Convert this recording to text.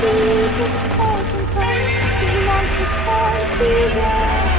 deepest falls and cold, 'cause love's was hard to get.